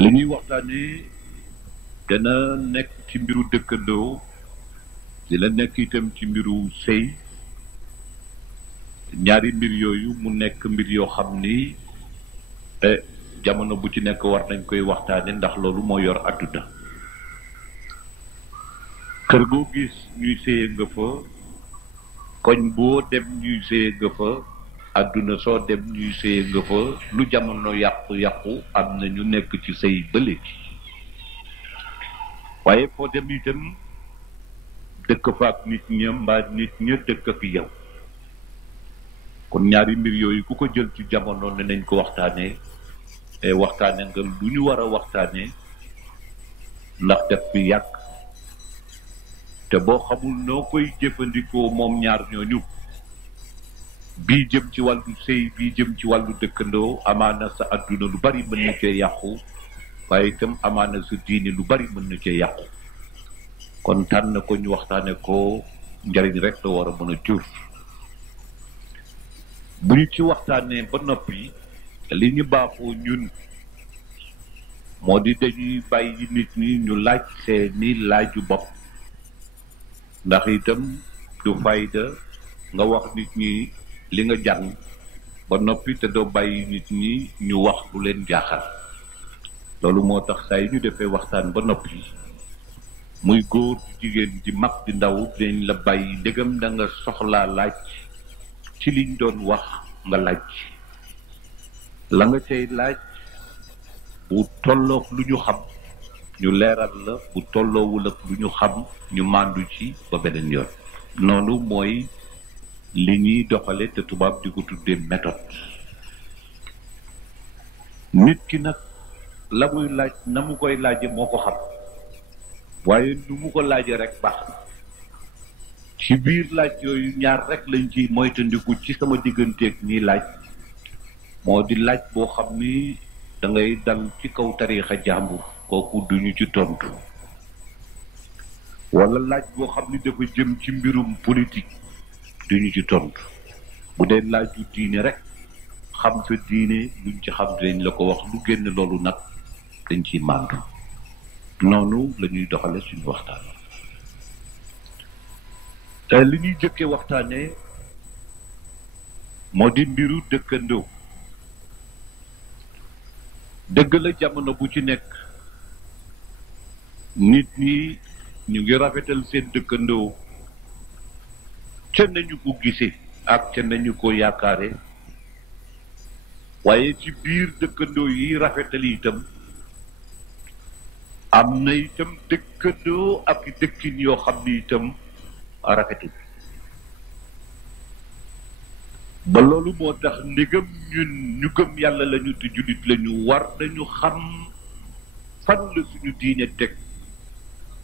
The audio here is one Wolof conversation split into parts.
li ñuy waxtaanee dana nekk ci mbiru dëkkandoo dina nekk itam ci mbiru sëy ñaari mbir yooyu mu nekk mbir yoo xam ni jamono bu ci nekk war nañ koy waxtaane ndax loolu moo yor àdduna kër goo gis ñuy séye nga fa koñ boo dem ñuy séye nga fa àdduna soo dem ñuy séye nga fa lu jamono yàqu-yàqu am na ñu nekk ci sëy ba léegi waaye foo dem itam dëkk fa ak nit ña mbaa nit ña dëkk ak yow kon ñaari mbir yooyu ku ko jël ci jamono ne nañ ko waxtaanee waxtaane nga lu ñu war a waxtaanee ndax def fi yàgg te boo xamul noo koy jëfandikoo moom ñaar ñooñu bii jëm ci wàllu sëy bii jëm ci wàllu dëkkandoo amaana sa àdduna lu bari mën na cee yàqu waaye itam amaana sa diine lu bari mën na cee yàqu kon tànn ko ñu waxtaane ko njariñ rek la war a mën a jur bu ñu ci waxtaanee ba noppi li ñu baaxoo ñun moo di dañuy bàyyi nit ñi ñu laaj seeni laaju bopp ndax itam du fayda nga wax nit ñi li nga jàng ba noppi te doo bàyyi nit ñi ñu wax lu leen jaaxal loolu moo tax saa yi ñu defee waxtaan ba noppi muy góor di jigéen di mag di ndaw dinañ la bàyyi ndegam da nga soxlaa laaj ci liñ doon wax nga laaj la nga cay laaj bu tolloog lu ñu xam ñu leeral la bu tolloowul ak lu ñu xam ñu màndu ci ba beneen yoon noonu mooy li ñuy doxale te tubaab di ko tuddee méthode nit ki nag la muy laaj na mu koy laaje moo ko xam waaye nu mu ko laaje rek baax na ci biir laaj yooyu ñaar rek lañ ci moytandiku ci sama digganteeg ñiy laaj moo di laaj boo xam ni da ngay dal ci kaw tariixa jàmbur kooku duñu ci tontu wala laaj boo xam ni dafa jëm ci mbirum politique duñu ci tontu bu dee laaju diine rek xam sa diine luñ ci xam dinañ la ko wax lu génn loolu nag dañ ciy màndu noonu la ñuy doxale suñu waxtaan te li ñuy jëkkee waxtaanee moo di mbiru dëkkandoo dëgg la jamono bu ci nekk nit ñi ñu ngi rafetal seen dëkkandoo ca nañu ko gisee ak ca nañu ko yaakaare waaye ci biir dëkkandoo yi rafetal itam am na itam dëkkandoo ak dëkkin yoo xam ni itam rafetul ba loolu moo tax ndegam ñun ñu gëm yàlla lañu te jullit lañu war nañu xam fan la suñu diine teg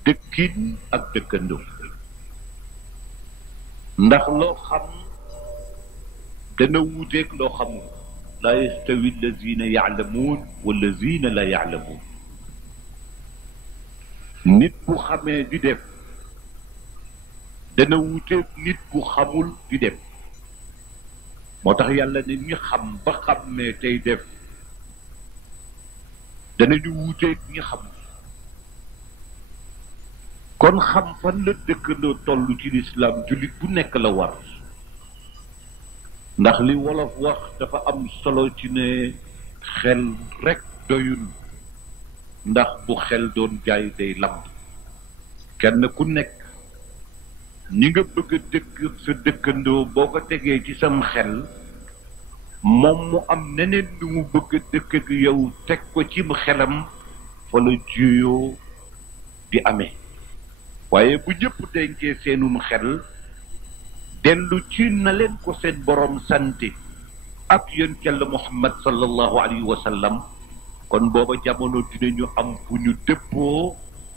dëkkin ak dëkkandoo ndax loo xam dana wuuteeg loo xamul laa yastawi allazina yaalamuun wallazina la yaalamuun nit bu xamee di def dana wuuteeg nit bu xamul di def moo tax yàlla ne ñi xam ba xam ne tey def danañu wuuteeg ñi xam kon xam fan la dëkkandoo toll ci lislaam jullit bu nekk la war ndax li wolof wax dafa am solo ci ne xel rekk doyul ndax bu xel doon jaay day lamb kenn ku nekk ñi nga bëgg a dëkk sa dëkkandoo boo ko tegee ci sam xel moom mu am neneen lu mu bëgg a dëkk ak yow teg ko ci xelam fa la juyoo di amee waaye bu ñëpp dencee seenum xel dellu ci na leen ko seen borom sante ak yonent Yàlla Muhammad sallallahu alayhi wa sallam kon booba jamono dinañu am fu ñu dëppoo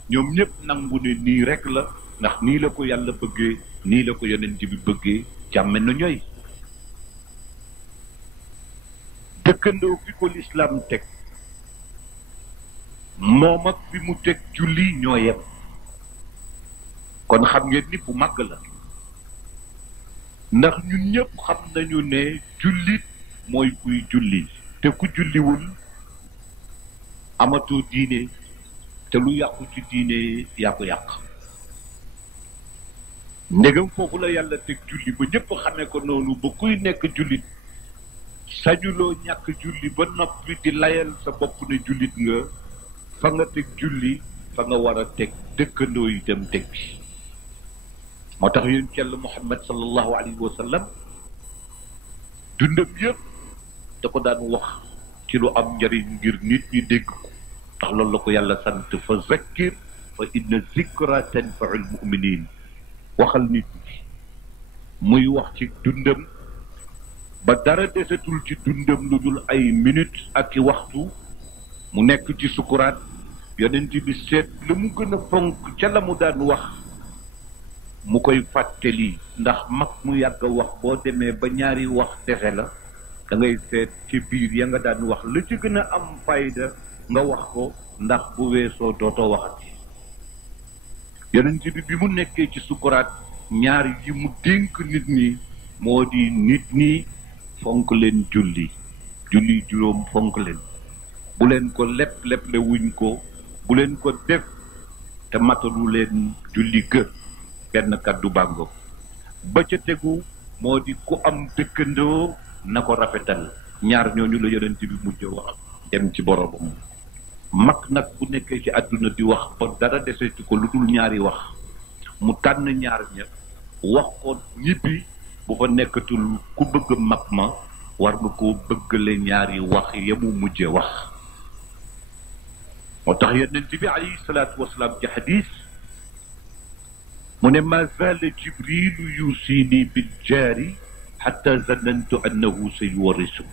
ñoom ñëpp nangu ne nii rek la ndax nii la ko yàlla bëggee nii la ko yonent bi bëggee jàmme na ñooy dëkkandoo fi ko lislaam teg moom ak bi mu teg julli ñoo yem kon xam ngeen ni fu màgg la ndax ñun ñëpp xam nañu ne jullit mooy kuy julli te ku julliwul amatoo diine te lu yàqu ci diine yaa ko yàq. ndegam foofu la yàlla teg julli ba ñëpp xamee ko noonu ba kuy nekk jullit sañuloo ñàkk julli ba noppi di layal sa bopp ne jullit nga, fa nga teg julli fa nga war a teg dëkkandoo yi dem teg bi. moo tax yéen Yàlla Muhammad sallallahu alayhi wa sallam dundam yëpp da ko daan wax ci lu am njariñ ngir nit ñi dégg ko, ndax loolu la ko yàlla sant, fa zakkir fa inna zikra tanfaul muminin. waxal nit ñi muy wax ci dundam ba dara desatul ci dundam lu dul ay minutes ak i waxtu mu nekk ci sukuraat. yonent bi seet la mu gën a fonk ca la mu daan wax mu koy fàttali, ndax mag mu yàgg wax boo demee ba ñaari wax defe la da ngay seet ci biir ya nga daan wax la ci gën a am fayda nga wax ko, ndax bu weesoo dootoo waxati. yonent bi mu nekkee ci sukuraat ñaar yi mu dénk nit ñi moo di nit ñi fonk leen julli juróom fonk leen, bu leen ko lepp le wuñ ko, bu leen ko def te matalu leen julli kër. benn kàddu bàngo ba ca tegu moo di ku am dëkkandoo na ko rafetal. ñaar ñooñu la yonent bi mujj wax dem ci boromam. mag nag bu nekkee ci àdduna di wax ba dara deseti ko lu dul ñaari wax mu tànn ñaar ña wax ko ñibbi, bu fa nekkatul ku bëgg mag ma war nga koo bëggale ñaari wax ya mu mujje wax. moo tax yonent bi alayhi salaatu wasalaam ci xadis mu ne ma zaala jibrilu yusini bil jaari xatta zanantu annahu sa yuwarisu.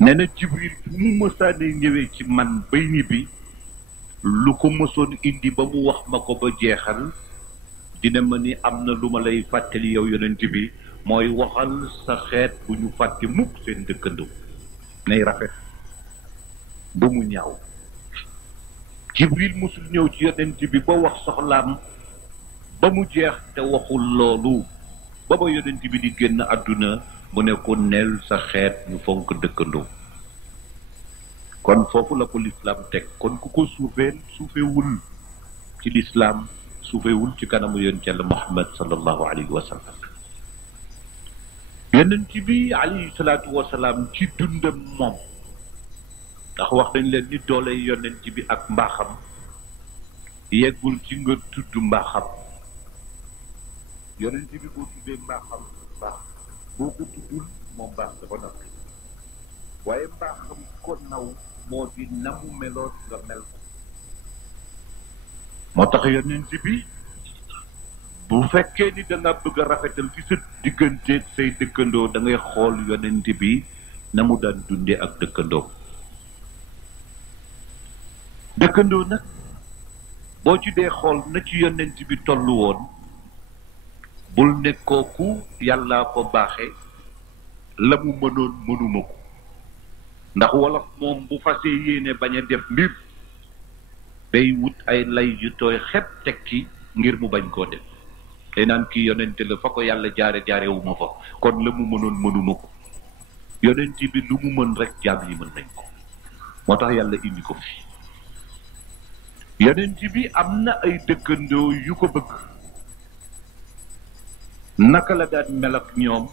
nee na jibril bu mu mësaane ñëwee ci man bay ñibbi lu ko mësoon indi ba mu wax ma ko ba jeexal dina ma ni am na lu ma lay fàttali yow yonent bi, mooy waxal sa xeet bu ñu fàtte mukk seen dëkkandoo, nay rafet ba mu ñaaw. jibril musul ñëw ci yonent bi ba wax soxlaam ba mu jeex te waxul loolu ba ba yonent bi di génn àdduna mu ne ko neel sa xeet ñu fonk dëkkandoo. kon foofu la ko lislaam teg. kon ku ko suufewul ci lislaam suufewul ci kanamu yonent Yàlla Muhammad sallallahu alayhi wa sallam. yonent bi alayhi salaatu wa salaam ci dundam moom, ndax wax dañ leen ni doole yonent bi ak mbaaxam yeggul ci nga tudd mbaaxam. yonent bi boo tuddee mbaaxam baax, boo ko tuddul moom baax dafa noppi. waaye mbaaxam ko naw moo di na mu meloon nga mel ko. moo tax yonent bi bu fekkee ni da nga bëgg a rafetal ci sa digganteeg say dëkkandoo da ngay xool yonent bi na mu daan dundee ak dëkkandoo. dëkkandoo nag boo ci dee xool na ci yonent bi tollu woon, bul ne kooku yàllaa ko baaxe la mu mënoon mënuma ko. ndax wolof moom bu fasee yéene bañ a def mbir day wut ay lay yu tooy xepp teg ci ngir mu bañ koo def. day naan kii yonent la fa ko yàlla jaare wu ma fa, kon la mu mënoon mënuma ko. yonent bi lu mu mën rek jaam yi mën nañ ko, moo tax yàlla indi ko fi. yonent bi am na ay dëkkandoo yu ko bëgg. naka la daan mel ak ñoom?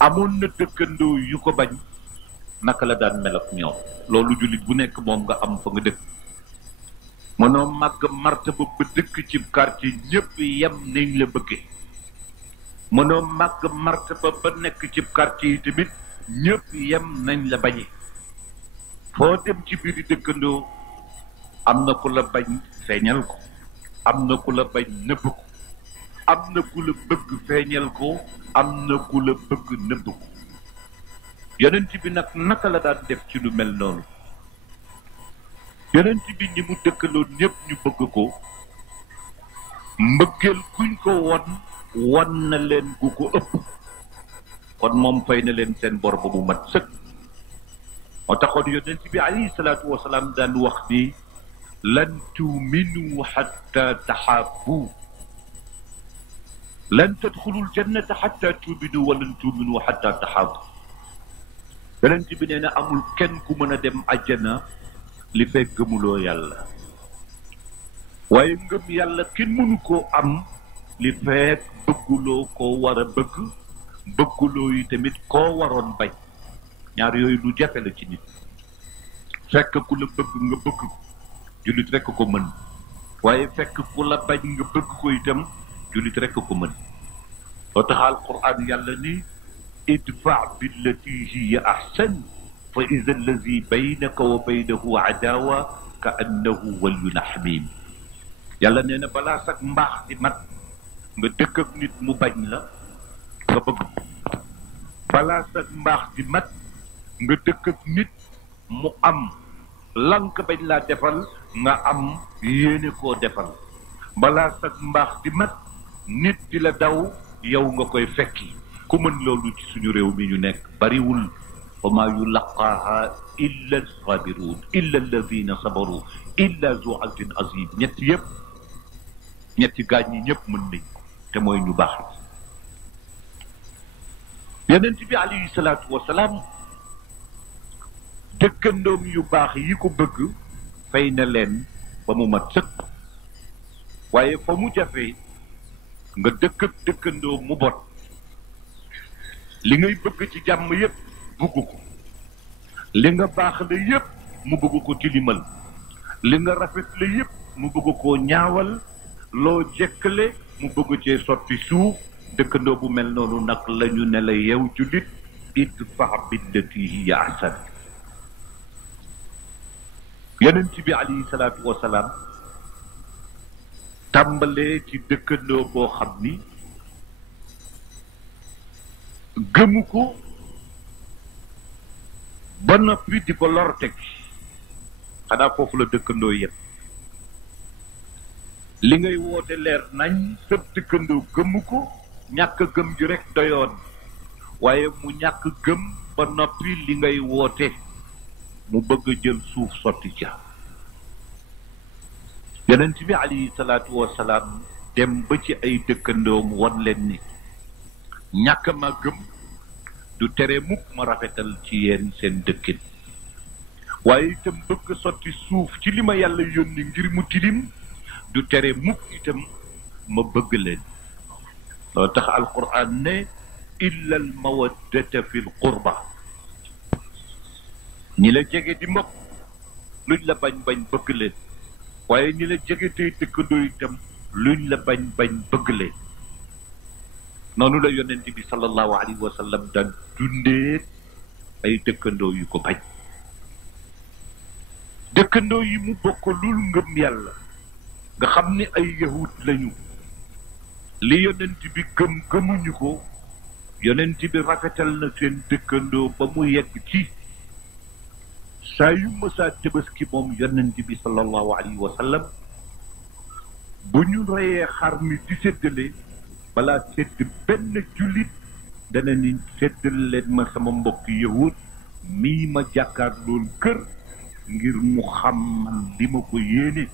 amoon na dëkkandoo yu ko bañ. naka la daan mel ak ñoom? loolu jullit bu nekk moom nga am fa nga dëkk. mënoo màgg martaba ba dëkk ci quartier ñëpp yem nañ la bëggee. mënoo màgg martaba ba nekk ci quartier yi tamit ñëpp yem nañ la bañee. foo dem ci biir dëkkandoo am na ku la bañ feeñal ko, am na ku la bañ nëbb ko, am na ku la bëgg feeñal ko, am na ku la bëgg nëbb ko. yonent bi nag naka la daan def ci lu mel noonu? yonent bi ñi mu dëkkaloon ñëpp ñu bëgg ko, mbëggeel kuñ ko won na leen gu ko ëpp. kon moom fay na leen seen bor ba mu mat sëkk. moo taxoon yonent bi alayhi salaatu wasalaam daan wax ni lan tuuminu xatta taxaabu, lan tadxulul jannata xatta tuuminu wa lan tuuminu xatta taxaabu. yonent bi nee na amul kenn ku mën a dem àjjana li fekk gëmuloo yàlla waaye ngëm yàlla kenn mënu koo am li fekk bëgguloo koo war a bëgg bëgguloo yi tamit koo waroon bañ ñaar yooyu lu jafe la ci nit fekk ku la bëgg nga bëgg ko jullit rekk ko mën waaye fekk ku la bañ nga bëgg ko itam jullit rekk ko mën loo tax alquran yàlla ni idfa billati hiya ahsan fa ida allazi baynaka wa baynahu adawa ka annahu waliyun hamim yàlla nee na balaa sax mbaax di mat nga dëkk ak nit mu bañ la nga bëgg balaa sax mbaax di mat nga dëkk ak nit mu am lank bañ laa defal nga am yéene koo defal balaa sax mbaax di mat nit di la daw yow nga koy fekki ku mën loolu ci suñu réew mi ñu nekk bariwul wa maa yulaqaaha illa sabiruun illa alladina sabaru illa zu azin azim ñetti gaañ ñi ñëpp mën nañ ko te mooy ñu baax yonent bi alayhi salaatu wasalaam dëkkandoom yu baax yi ko bëgg fay na leen ba mu mat sëkk waaye fa mu jafee nga dëkk ak dëkkandoo mu bon li ngay bëgg ci jàmm yépp bugg ko li nga baax la yépp mu bëgg ko tilimal li nga rafet la yépp mu bëgg koo ñaawal loo jekkale mu bëgg cee sotti suuf dëkkandoo bu mel noonu nag lañu ne la yow jullit idfa billati hiya ahsan yonent bi alayhi salaatu wasalaam tàmbalee ci dëkkandoo boo xam ni gëmu ko ba noppi di ko lor teg xanaa foofu la dëkkandoo yépp li ngay woote leer nañ sëb dëkkandoo gëmu ko ñàkk gëm ji rek doyoon waaye mu ñàkk gëm ba noppi li ngay woote mu bëgg jël suuf sotti ca yonent bi alayhi salaatu wasalaam dem ba ci ay dëkkandoom won leen ni ñàkk ma gëm du tere mukk ma rafetal ci yéen seen dëkkin waaye itam bëgg sotti suuf ci li ma yàlla yónni ngir mu tilim du tere mukk itam ma bëgg leen loo tax alquran ne illa al mawaddata fi l qurba ñi la jege di mbokk luñ la bañ bañ bëgg leen waaye ñi la jege tey dëkkandoo itam luñ la bañ bañ bëgg leen noonu la yonent bi sallallahu alayhi wa sallam daan dundee ay dëkkandoo yu ko bañ dëkkandoo yi mu bokkalul ngëm yàlla nga xam ni ay yahud lañu li yonent bi gëmuñu ko yonent bi rafetal na seen dëkkandoo ba mu yegg ci saa yu mësaa Tabaski moom yonent bi sallallahu alayhi wa sallam bu ñu reyee xar mi di séddale balaa sédd benn jullit dana ni séddal leen ma sama mbokk yahud mii ma jàkkaar loolu kër ngir mu xam man li ma ko yéene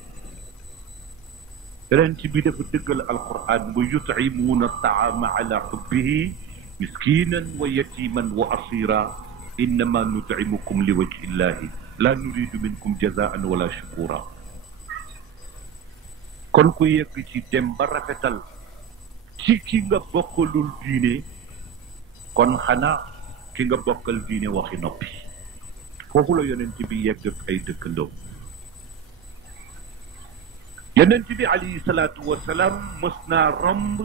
yonent bi dafa dëggal alquran wa yut'imuuna taama ala xubbihi miskinan wa yatiman wa asira innama nut'imukum li wajhi illahi la nuridu minkum jazaan wala shukura kon ku yegg ci dem ba rafetal ci ki nga bokkalul diine kon xanaa ki nga bokkal diine waxi noppi foofu la yonent bi yegg ak ay dëkkandoo yonent bi alayhi salaatu wasalaam mës naa romb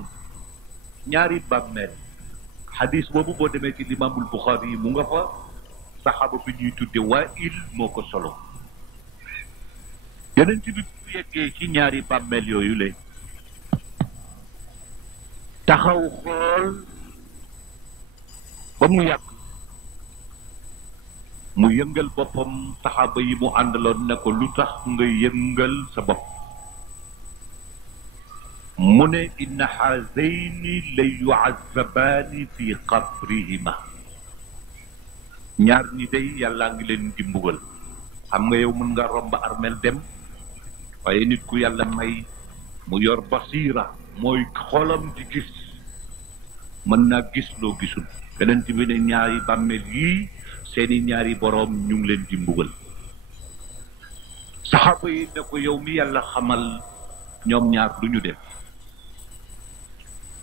ñaari bàmmeel xadis boobu boo demee ci limaamul Buxaari yi mu nga fa saxaaba bi ñuy tudde Waa'il moo ko solo yonent bi bu yeggee ci ñaari bàmmeel yooyu le taxaw xool ba mu yàgg mu yëngal boppam saxaaba yi mu àndaloon ne ko lu tax nga yëngal sa bopp mu ne inna haazayni la yu'azzabaani fi qabrihima ñaar ñi day yàllaa ngi leen di mbugal xam nga yow mën nga romb armel dem waaye nit ku yàlla may mu yor basiira mooy xolam di gis mën naa gis loo gisul beneen bi ne ñaari bàmmeel yii seeni ñaari boroom ñu ngi leen di mbugal saxaaba yi ne ko yow mi yàlla xamal ñoom ñaar lu ñu def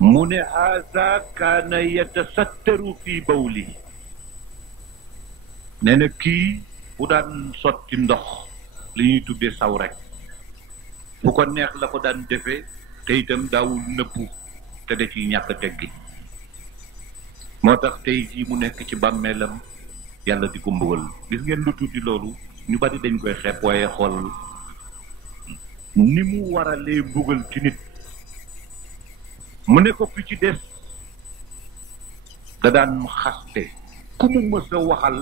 mu ne haza kaana yatasattaru fi bawli nee na kii bu daan sotti ndox li ñuy tuddee saw rek fu ko neex la ko daan defee te itam daawul nëbbu te da ciy ñàkk teggi moo tax tey jii mu nekk ci bàmmeelam yàlla di ko mbugal gis ngeen lu tuuti loolu ñu bari dañ koy xeeb waaye xool ni mu waralee mbugal ci nit mu ne ko fi ci des da daan xaste ku mu mës a waxal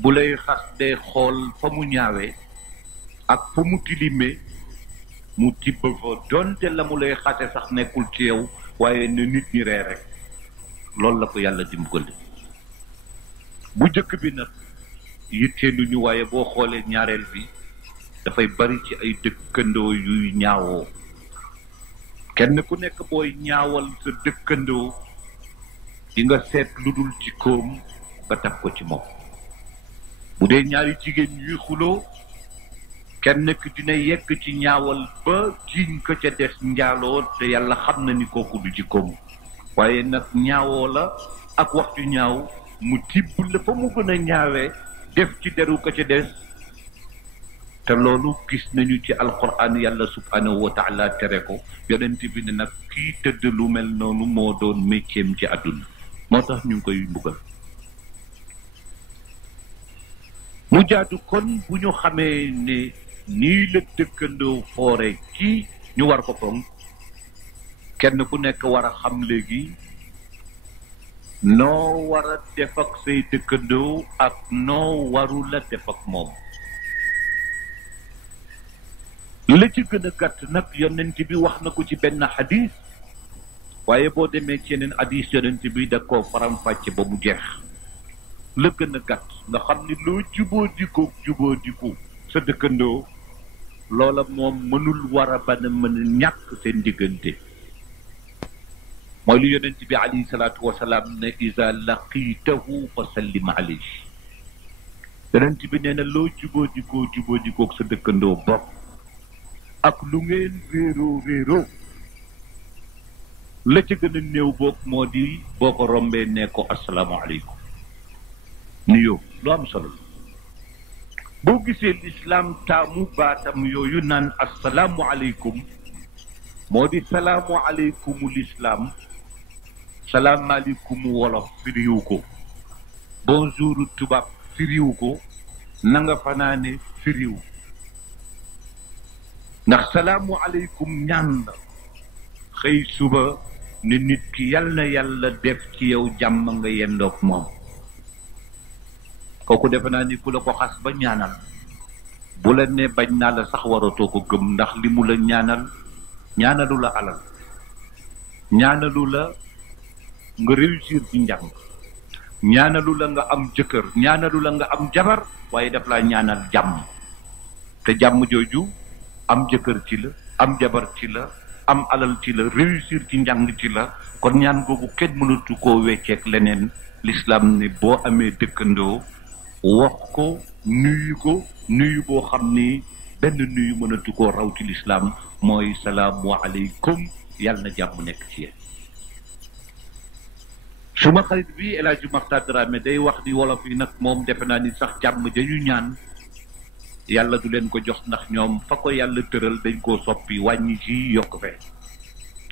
bu lay xaste xool fa mu ñaawee ak fa mu tilimee mu tibb fa donte la mu lay xase sax nekkul ci yow waaye ne nit ñi ree rek loolu la ko yàlla di mbugal bu jëkk bi nag yitteelu ñu waaye boo xoolee ñaareel bi dafay bari ci ay dëkkandoo yuy ñaawoo kenn ku nekk booy ñaawal sa dëkkandoo di nga seet lu dul jikkoom nga taf ko ci moom bu dee ñaari jigéen yuy xuloo kenn ku dina yegg ci ñaawal ba jiiñ ko ca des njaaloo te yàlla xam na ni kooku du jikkoom waaye nag ñaawoo la ak wax ju ñaaw mu tibb la fa mu gën a ñaawee def ci deru ko ca des te loolu gis nañu ci alquran yàlla subhanahu wa taala tere ko yonent bi ne nag kii tëdd lu mel noonu moo doon métiem ci àdduna moo tax ñu ngi koy mbugal mu jaadu kon bu ñu xamee ne nii la dëkkandoo foore ci ñu war ko fonk kenn ku nekk war a xam léegi noo war a def ak say dëkkandoo ak noo waru la def ak moom la ci gën a gàtt nag yonent bi wax na ko ci benn xadis waaye boo demee ci yeneen xadis yonent bi da koo faram-fàcce ba mu jeex la gën a gàtt nga xam ni loo jubóodiko sa dëkkandoo loola moom mënul war a bana mën a ñàkk seen diggante mooy lu yonent bi alayhi salaatu wasalaam ne iza laqitahu fa sallim alayhi yonent bi nee na loo jubóodikoo sa dëkkandoo bopp ak lu ngeen réeroo la ca gën a néew boog moo di boo ko rombee ne ko asalaamaaleykum nuyoo lu am solo la boo gisee lislaam taamu baatam yooyu naan asalaamualeykum moo di salaamualeykumu lislaam salaamaaleykumu wolof firiwu ko bonjour tubaab firiwu ko na nga fanaane firiwu ndax salaamualeykum ñaan la xëy suba ne nit ki yal na yàlla def ci yow jàmm nga yendoog moom kooku defe naa ni ku la ko xas ba ñaanal bu la ne bañ naa la sax waratoo ko gëm ndax li mu la ñaanalu la alal ñaanalu la nga réussir ci njàng ñaanalu la nga am jëkkër ñaanalu la nga am jabar waaye daf laa ñaanal jàmm te jàmm jooju am jëkkër ci la am jabar ci la am alal ci la réussir ci njàng ci la kon ñaan googu kenn mënatu koo wecceek leneen l'islam ne boo amee dëkkandoo wax ko nuyu boo xam ni benn nuyu mënatu koo raw ci l'islam mooy salaamu aleykum yàlla na jàmm nekk ci yéen suma xarit bi El Hadji Makhtar Dramé day wax ni wolof yi nag moom defe naa ni sax jàmm dañu ñaan yàlla du leen ko jox ndax ñoom fa ko yàlla tëral dañ koo soppi wàññi ci yokk fee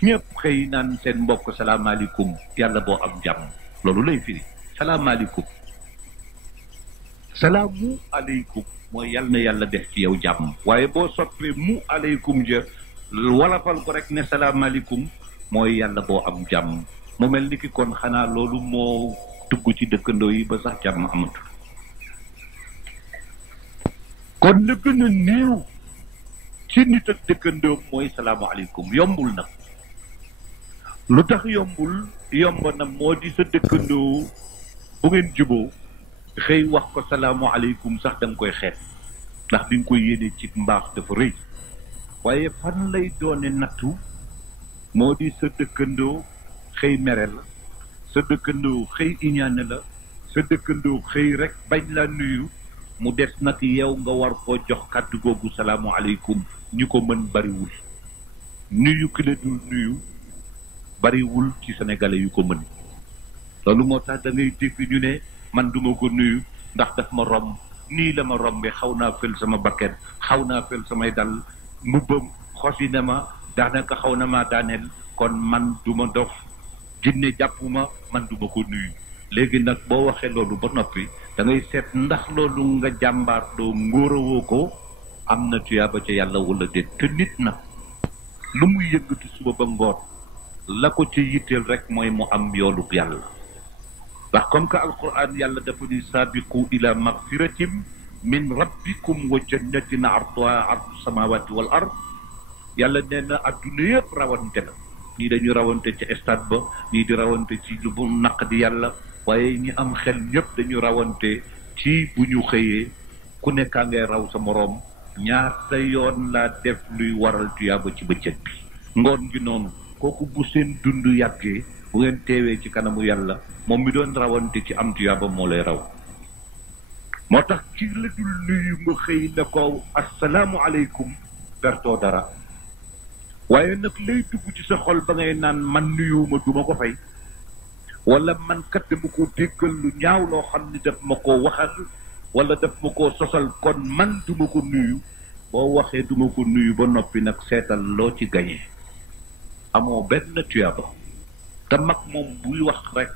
ñëpp xëy naan seen mbokk salaamaaleykum yàlla boo am jàmm loolu lay firi salaamaaleykum salaamu aleykum mooy yàlla na yàlla def ci yow jàmm waaye boo soppee mu aleykum ja walafal ko rek ne salaamaaleykum mooy yàlla boo am jàmm mu mel ni ki kon xanaa loolu moo dugg ci dëkkandoo yi ba sax jàmm amatul kon la gën a néew ci nit ak dëkkandoo mooy salaamaaleykum yombul nag lu tax yombul yomb na moo di sa dëkkandoo bu ngeen juboo xëy wax ko salaamualeykum sax da nga koy xeet ndax di nga koy yéene ci mbaax dafa rëy waaye fan lay doone nattu moo di sa dëkkandoo xëy mere la sa dëkkandoo xëy iñaane la sa dëkkandoo xëy rek bañ la nuyu mu des nag yow nga war koo jox kàddu googu salaamualeykum ñi ko mën bariwul nuyu ki la dul nuyu bariwul ci sénégalais yu ko mën loolu moo tax da ngay dégg ñu ne man duma ko nuyu ndax daf ma romb nii la ma rombe xaw naa fel sama bakket xaw naa fel samay dal mubbam xosi na ma daanaka xaw na maa daaneel kon man duma dof jinne jàppuma man duma ko nuyu léegi nag boo waxee loolu ba noppi da ngay seet ndax loolu nga jàmbaar doo ngóorawoo ko am na tuyaaba ca yàlla wala déet te nit nag lu muy yëngatu suba ba ngoon la ko ci yitteel rek mooy mu am yoolub yàlla ndax comme que alquran yàlla dafa ni saabiqu ila magfiratin min rabbikum wa jannatin arduha ardu samawati wal ard yàlla nee na adduna yëpp rawante la ñii dañu rawante ci stade ba ñii di rawante ci lu bu naq di yàlla waaye ñi am xel ñëpp dañu rawante ci bu ñu xëyee ku nekkaa ngay raw sa moroom ñaata yoon laa def luy waral tuyaaba ci bëccëg bi ngoon gi noonu kooku bu seen dund yàggee bu ngeen teewee ci kanamu yàlla moom mi doon rawante ci am tuyaaba moo lay raw moo tax ci la dul nuyu nga xëy na ko assalaamu aleykum pertoo dara waaye nag lay dugg ci sa xol ba ngay naan man nuyuwuma duma ko fay wala man kat dama ko déggal lu ñaaw loo xam ni daf ma ko waxal wala daf ma ko sosal kon man duma ko nuyu boo waxee duma ko nuyu ba noppi nag seetal loo ci gañee amoo benn tuyaaba te mag moom buy wax rek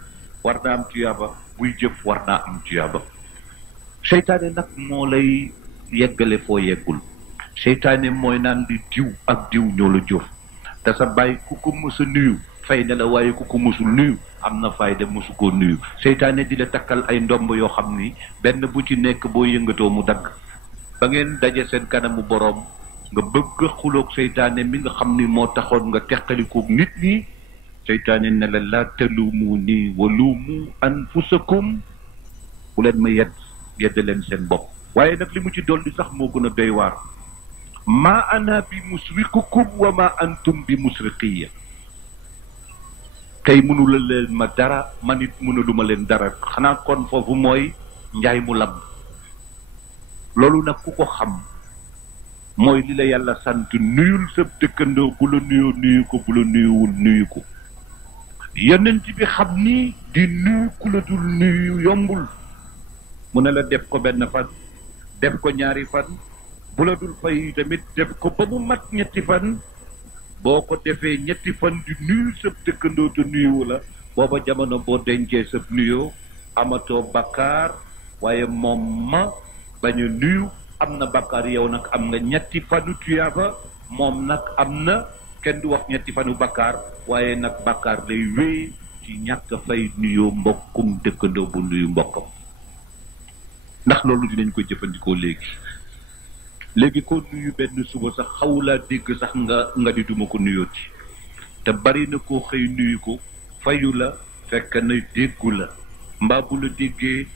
war naa am tuyaaba buy jëf war naa am tuyaaba seytaane nag moo lay yeggale foo yeggul seytaane mooy naan di diw ak diw ñoo la jur te sa bàyyi ku ko mës a nuyu fay ne la waaye ku ko mësul nuyu am na fayda mësu koo nuyu seytaane di la takkal ay ndomb yoo xam ni benn bu ci nekk boo yëngatoo mu dagg ba ngeen daje seen kanamu boroom nga bëgg a xuloog seytaane mi nga xam ni moo taxoon nga teqalikoog nit ñi seytaane ne la laa talumu nii walumu anfusakum bu leen ma yedd leen seen bopp waaye nag li mu ci dolli sax moo gën a doy waar maa ana bi musriqukum wa ma antum bi musriqiya tey mënula leen ma dara man it mënuluma leen dara xanaa kon foofu mooy njaay mu lam loolu nag ku ko xam mooy li la yàlla sant nuyul sa dëkkandoo bu la nuyoo nuyu ko bu la nuyuwul nuyu ko yonent bi xam ni di nuyu ku la dul nuyu yombul mu ne la def ko benn fan def ko ñaari fan bu la dul fay tamit def ko ba mu mat ñetti fan boo ko defee ñetti fan di nuyu sa dëkkandoo te nuyu la booba jamono boo dencee sa nuyoo amatoo bakkaar waaye moom ma bañ a nuyu am na bakkaar yow nag am nga ñetti fanu tuyaaba moom nag am na kenn du wax ñetti fanu bakkaar waaye nag bakkaar lay wéy ci ñàkk fay nuyoo mbokkum dëkkandoo bu nuyu mbokkam ndax loolu dinañ ko jëfandikoo léegi ko nuyu benn suba sax xawulaa dégg sax nga di duma ko nuyooti te bari na koo xëy nuyu ko fayu la fekk na déggu la mbaa bu la déggee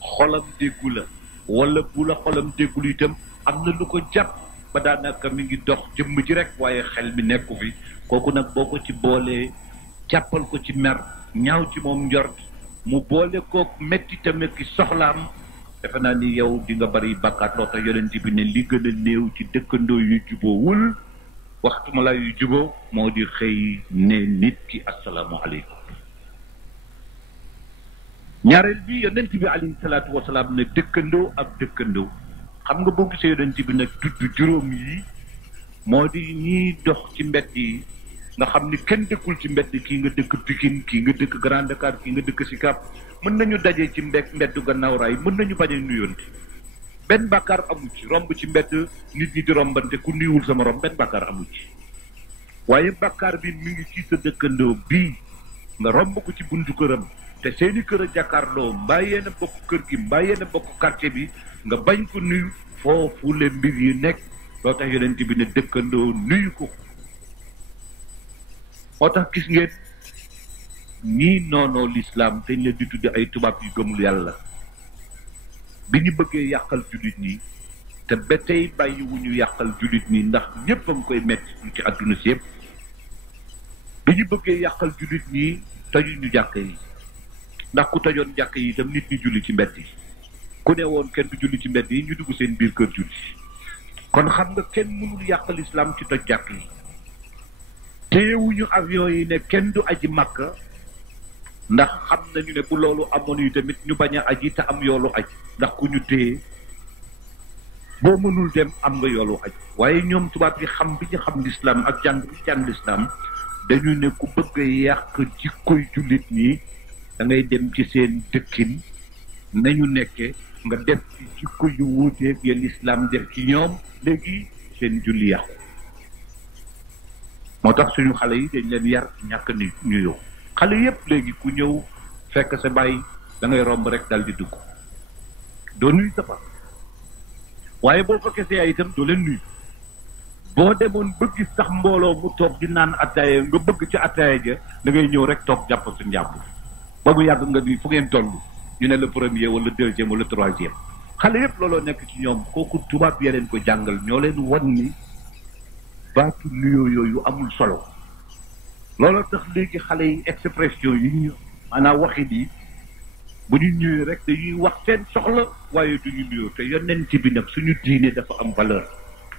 xolam déggu la wala bu la xolam déggul itam am na lu ko jàpp ba daanaka mi ngi dox jëmm ji rek waaye xel mi nekku fi kooku nag boo ko ci boolee jàppal ko ci mer ñaaw ci moom njort mu boole kook metti tamit ki soxlaam defe naa ni yow di nga bari bàkkaat loo tax yonent bi ne li gën a néew ci dëkkandoo yu juboowul waxtuma la yu juboo moo di xëy ne nit ki asalaamaaleykum ñaareel bi yonent bi alayhi salaatu wasalaam ne dëkkandoo ak dëkkandoo xam nga boo gisee yonent bi nag tudd juróom yi moo di ñiy dox ci mbedd yi nga xam ni kenn dëkkul ci mbedd kii nga dëkk Pikine kii nga dëkk Grand Dakar kii nga dëkk Sicap mën nañu daje ci mbeddu gannaaw raay mën nañu bañ a nuyoonte benn bàkkaar amu ci romb ci mbedd nit ñi di rombante ku nuyuwul sama rom benn bàkkaar amu ci waaye bàkkaar bi mi ngi ci sa dëkkandoo bii nga romb ko ci buntu këram te seeni kër a jàkkaarloo mbaa yéen a bokk kër gi mbaa yéen a bokk quartier bi nga bañ ko nuyu foofu le mbir yi nekk loo tax yonent bi ne dëkkandoo nuyu ko moo tax gis ngeen ñii noonoo lislaam dañ leen di tudde ay tubaab yu gëmul yàlla bi ñu bëggee yàqal jullit ñi te ba tey bàyyiwuñu yàqal jullit ñi ndax ñépp a ngi koy metti ci àdduna si yëpp bi ñu bëggee yàqal jullit ñi tojuñu jàkk yi ndax ku tojoon jàkk yi itam nit ñi julli ci mbedd yi ku ne woon kenn du julli ci mbedd yi ñu dugg seen biir kër julli kon xam nga kenn mënul yàq lislaam ci toj jàkk yi téyewuñu avion yi ne kenn du aji Makka ndax xam nañu ne bu loolu amoon yi tamit ñu bañ a aji te am yoolu aj ndax ku ñu téye boo mënul dem am nga yoolu aj waaye ñoom tubaab yi xam bi ñu xam lislaam ak jàng bi jàng lislaam dañu ne ku bëgg a yàq jikkoy jullit nii da ngay dem ci seen dëkkin nañu nekke nga def ci jikko yu wuuteeg ya lislaam def ci ñoom léegi seen julli yàqu moo tax suñu xale yi dañ leen yar ñàkk ni ñu yow xale yépp léegi ku ñëw fekk sa bàyyi da ngay romb rek dal di dugg doo nuyu sa papa waaye boo fa kese yaay itam doo leen nuyu boo demoon bëgg gis sax mbooloo mu toog di naan attaaya nga bëgg ci attaaya ja da ngay ñëw rek toog jàpp su njàpp ba mu yàgg nga ni fu ngeen toll ñu ne le premier wala deuxième wala troisième xale yépp looloo nekk ci ñoom kooku tubaab ya leen ko jàngal ñoo leen wan ni baatu nuyoo yooyu amul solo looloo tax léegi xale yi expression yi ñu maanaam waxit yi bu ñu ñëwee rek dañuy wax seen soxla waaye duñu nuyoo te yonent bi nag suñu diine dafa am valeur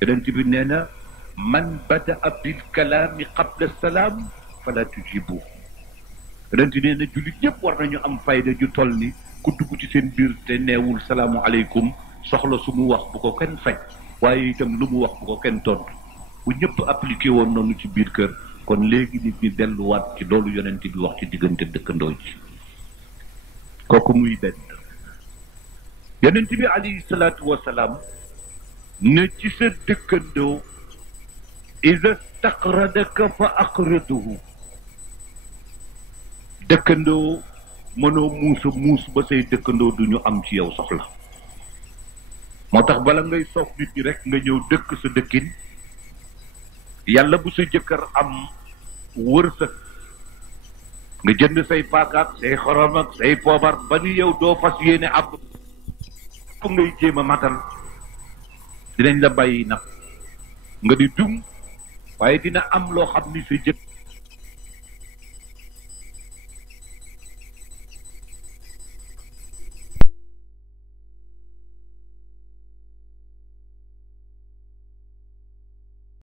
yonent bi nee na man badaa bil kalaami qabla salaam fala tujibu yonent bi nee na jullit ñëpp war nañu am fayda ju toll ni ku dugg ci seen biir te neewul salaamu aleykum soxla su mu wax bu ko kenn faj waaye itam lu mu wax bu ko kenn tontu bu ñëpp appliqué woon noonu ci biir kër kon léegi nit ñi delluwaat ci loolu yonent bi wax ci diggante dëkkandoo ji kooku muy benn yonent bi alayhi salaatu wasalaam ne ci sa dëkkandoo iza staqradaka fa aqriduhu dëkkandoo mënoo muusa muus ba say dëkkandoo duñu am ci yow soxla moo tax bala ngay soof nit ñi rek nga ñëw dëkk sa dëkkin yàlla bu sa jëkkër am wërsëg nga jënd say paakaak say xorom ak say poobar ba ni yow doo fas yéene ab fu ngay jéem a matal dinañ la bàyyi nag nga di dum waaye dina am loo xam ni sa jëkk